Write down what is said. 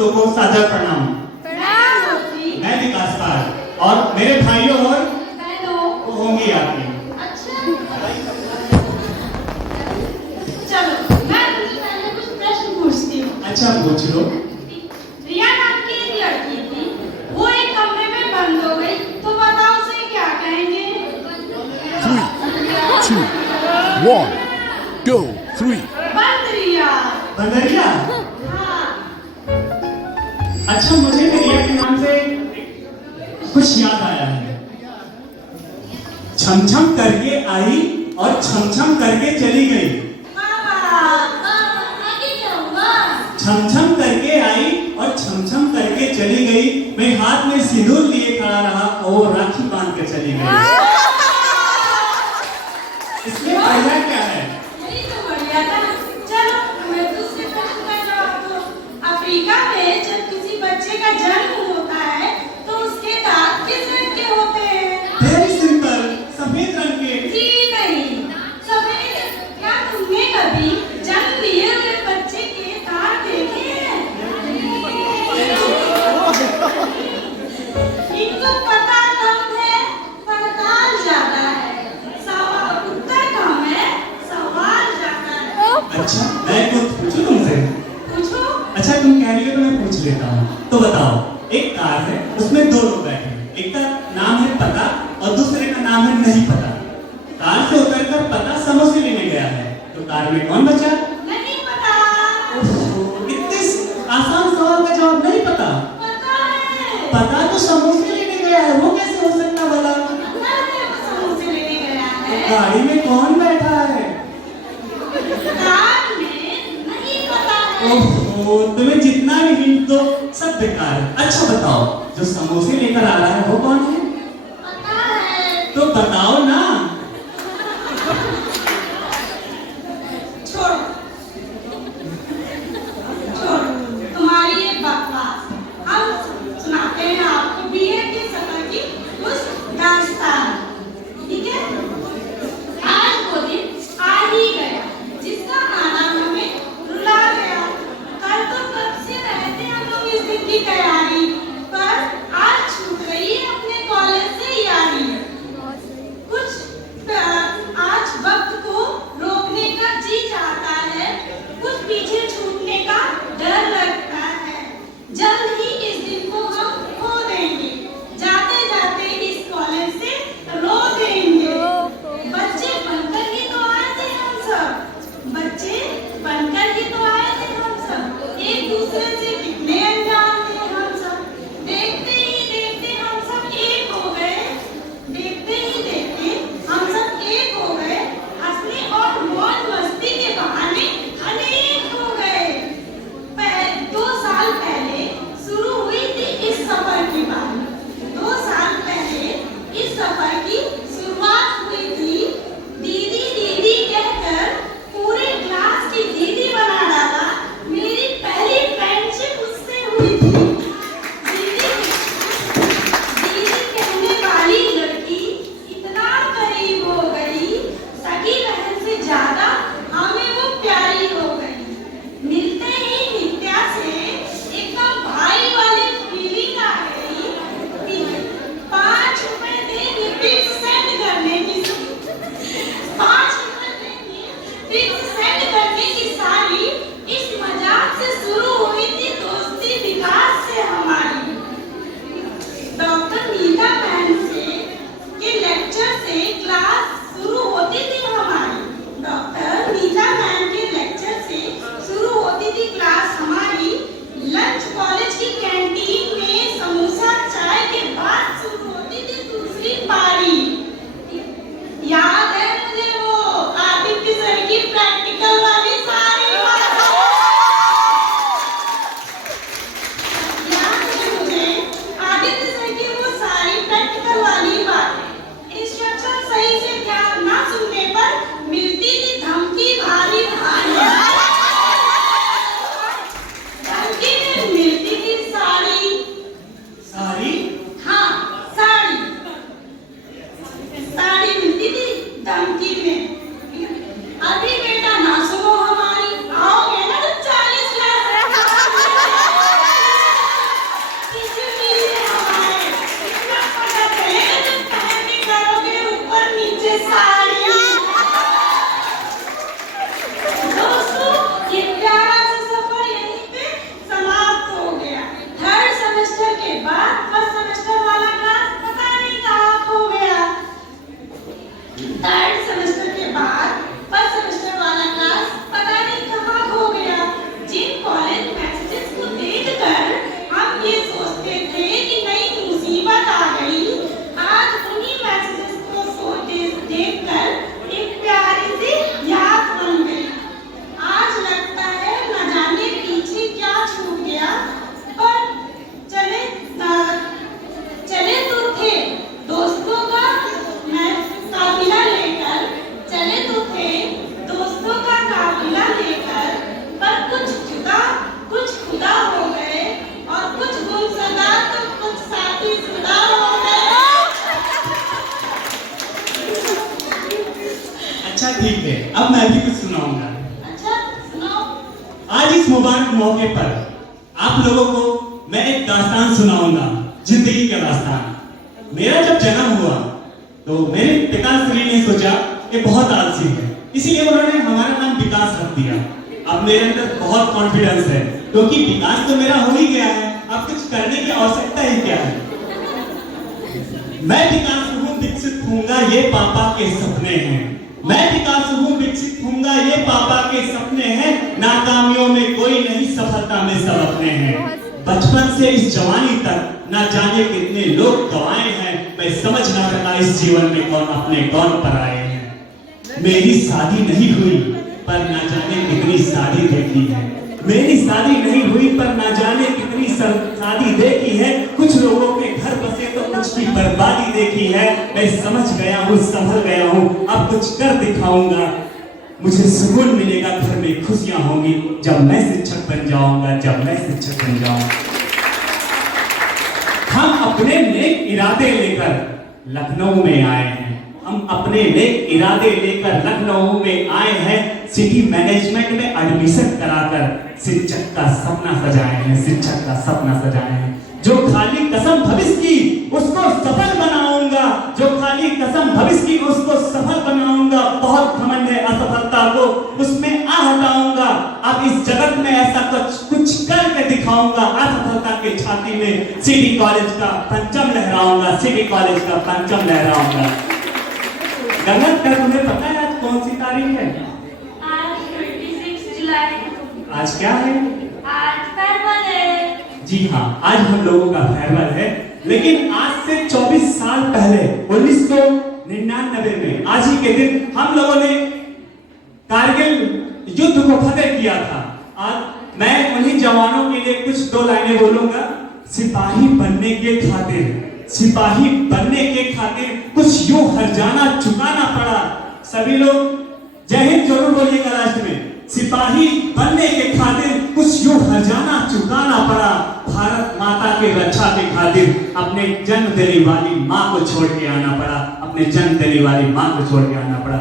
दोस्तों को सादर प्रणाम। मैं विकास पाल और मेरे भाइयों और बहनों होंगी आपकी। चलो मैं तुमसे पहले कुछ प्रश्न पूछती हूँ। अच्छा पूछ लो। रिया नाम की एक लड़की थी, वो एक कमरे में बंद हो गई, तो बताओ उसे क्या कहेंगे? 3, 2, 1, go, 3. बंदरिया। बंदरिया? हाँ। अच्छा मुझे रिया के नाम से कुछ याद आया है। छम छम करके आई और छम छम करके चली गई। आगे क्या हुआ? छम छम करके आई और छम छम करके चली गई। मैं हाथ में सिंदूर लिए खड़ा रहा और राखी बांध के चली गई। इसमें बढ़िया क्या है? यही तो बढ़िया था। चलो मैं दूसरे प्रश्न का जवाब दो। अफ्रीका में जब किसी बच्चे का जन्म होता है तो उसके दांत किस रंग के होते हैं? वेरी सिंपल, सफेद रंग के। जी नहीं, सफेद। क्या तुमने कभी जन्म लिए हुए बच्चे के दांत देखे हैं? इनको पता कम है, पड़ताल ज्यादा है। उत्तर कम है, सवाल ज्यादा है। अच्छा मैं कुछ पूछूं तुमसे? पूछो। अच्छा तुम कह रही हो तो मैं पूछ लेता हूँ। तो बताओ, एक कार है उसमें दो लोग बैठे हैं। एक का नाम है पता और दूसरे का नाम है नहीं पता। कार से उतरकर पता समोसे लेने गया है, तो कार में कौन बचा? नहीं पता। इतने आसान सवाल का जवाब नहीं पता? पता है। पता तो समोसे लेने गया है, वो कैसे हो सकता भला? समोसे लेने गया है। गाड़ी में कौन बैठा है? कार में नहीं पता है। ओहो, तुम्हें जितना भी हिंट दो सब बेकार है। अच्छा बताओ, जो समोसे लेकर आ रहा है वो कौन है? पता है। तो बताओ ना। छोड़ो छोड़ो तुम्हारी ये बकवास। हम सुनाते हैं आपको बीएड की सफर की उस दास्तान। ठीक है? आज वो दिन आ ही गया जिसका आना हमें रुला गया। कल तो कब से रहते हम लोग इस दिन की तैयारी, पर आज छूट रही है अपने से साड़ी। दोस्तों, ये प्यारा सा सफर यहीं पे समाप्त हो गया। थर्ड सेमेस्टर के बाद फर्स्ट सेमेस्टर वाला क्लास पता नहीं कहाँ खो गया। थर्ड सेमेस्टर के बाद फर्स्ट सेमेस्टर वाला क्लास पता नहीं कहाँ खो गया। जिन कॉलेज मैसेजेस को देखकर हम ये सोचते थे कि नई मुसीबत आ गई, आज उन्हीं मैसेजेस को देखकर एक प्यारी सी याद बन गई। आज लगता है न जाने पीछे क्या छूट गया, पर चले तो थे दोस्तों का मैं काफिला लेकर, चले तो थे दोस्तों का काफिला लेकर, पर कुछ खुदा हो गए और कुछ गुमशुदा तो कुछ साथी जुदा हो गए। अच्छा ठीक है, अब मैं भी कुछ सुनाऊंगा। अच्छा सुनाओ। आज इस मुबारक मौके पर आप लोगों को मैं एक दास्तान सुनाऊंगा, जिंदगी का दास्तान। मेरा जब जन्म हुआ तो मेरे पिताश्री ने सोचा कि बहुत आलसी है, इसीलिए उन्होंने हमारा नाम विकास रख दिया। अब मेरे अंदर बहुत कॉन्फिडेंस है, क्योंकि विकास तो मेरा हो ही गया है, अब कुछ करने की आवश्यकता ही क्या है। मैं विकास हूँ, विकसित होऊंगा, ये पापा के सपने हैं। मैं विकास हूँ, विकसित होऊंगा, ये पापा के सपने हैं। नाकामियों में कोई नहीं, सफलता में सब अपने हैं। बचपन से इस जवानी तक ना जाने कितने लोग गवाए हैं, मैं समझ ना सका इस जीवन में कौन अपने कौन पराए हैं। मेरी शादी नहीं हुई पर ना जाने कितनी शादी देखी है। मेरी शादी नहीं हुई पर ना जाने कितनी शादी देखी है। कुछ लोगों के घर बसे तो कुछ की बर्बादी देखी है। मैं समझ गया हूँ, संभल गया हूँ, अब कुछ कर दिखाऊंगा। मुझे सुकून मिलेगा, घर में खुशियां होंगी, जब मैं शिक्षक बन जाऊंगा, जब मैं शिक्षक बन जाऊंगा। हम अपने नेक इरादे लेकर लखनऊ में आए हैं। हम अपने नेक इरादे लेकर लखनऊ में आए हैं। सिटी मैनेजमेंट में एडमिशन कराकर शिक्षक का सपना सजाए हैं, शिक्षक का सपना सजाए हैं। जो खाली कसम भविष्य की उसको सफल बनाऊंगा, जो खाली कसम भविष्य की उसको सफल बनाऊंगा। बहुत घमंड है असफलता को, उसमें आ हटाऊंगा। अब इस जगत में ऐसा कुछ करके दिखाऊंगा। असफलता के छाती में सिटी कॉलेज का परचम लहराऊंगा, सिटी कॉलेज का परचम लहराऊंगा। गलत कर, तुम्हें पता है आज कौन सी तारीख है? आज 26 जुलाई। आज क्या है? आज फेयरवेल है। जी हाँ, आज हम लोगों का फेयरवेल है। लेकिन आज से 24 साल पहले 1999 में आज ही के दिन हम लोगों ने कारगिल युद्ध को फतेह किया था। आज मैं उन्हीं जवानों के लिए कुछ दो लाइनें बोलूंगा। सिपाही बनने के खातिर, सिपाही बनने के खातिर कुछ यूं हर्जाना चुकाना पड़ा। सभी लोग जय हिंद जरूर बोलिएगा लास्ट में। सिपाही बनने के खातिर कुछ यूं हर्जाना चुकाना पड़ा। भारत माता के रक्षा के खातिर अपने जन्म देने वाली माँ को छोड़ के आना पड़ा, अपने जन्म देने वाली माँ को छोड़ के आना पड़ा।